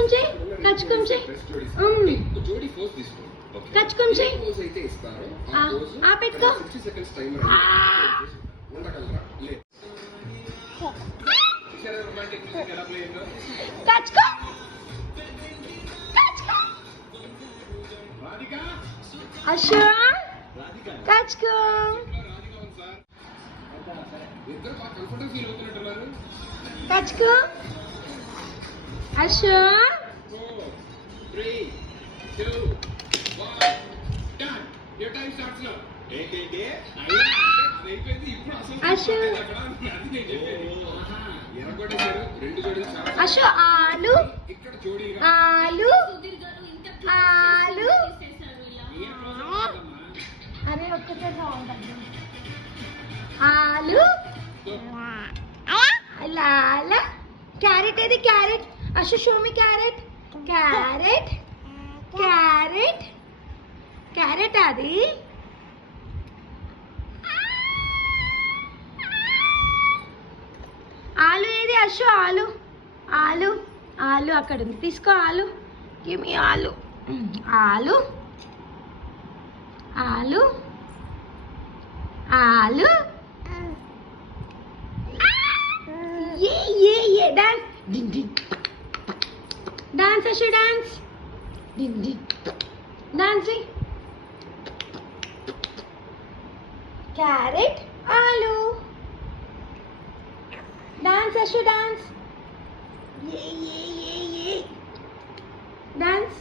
కచ్చుకొని చెయ్యి, కచ్చుకొని చెయ్యి, కచ్చుకొని చెయ్యి. పెట్టుకో. కచ్చుకో, కచ్చుకో. అశు కచ్చుకో. కచ్చుకో అశు. అశు అశు ఆలు ఆలు ఆలు. అరే ఒక్కసారి బాగుంటుంది. ఆలు లాల. క్యారెట్ ఏది? Carrot. Ashu show me carrot. Carrot carrot carrot అది. ఆలు ఏది? అశు ఆలు ఆలు ఆలు అక్కడ ఉంది, తీసుకో ఆలు. గివ్ మీ ఆలు. ఆలు ఆలు ఆలు. ఏ dance. Ding ding dance Ashu dance. Ding ding dance. Carrot ఆలు. Dance Ashu dance. డాన్స్.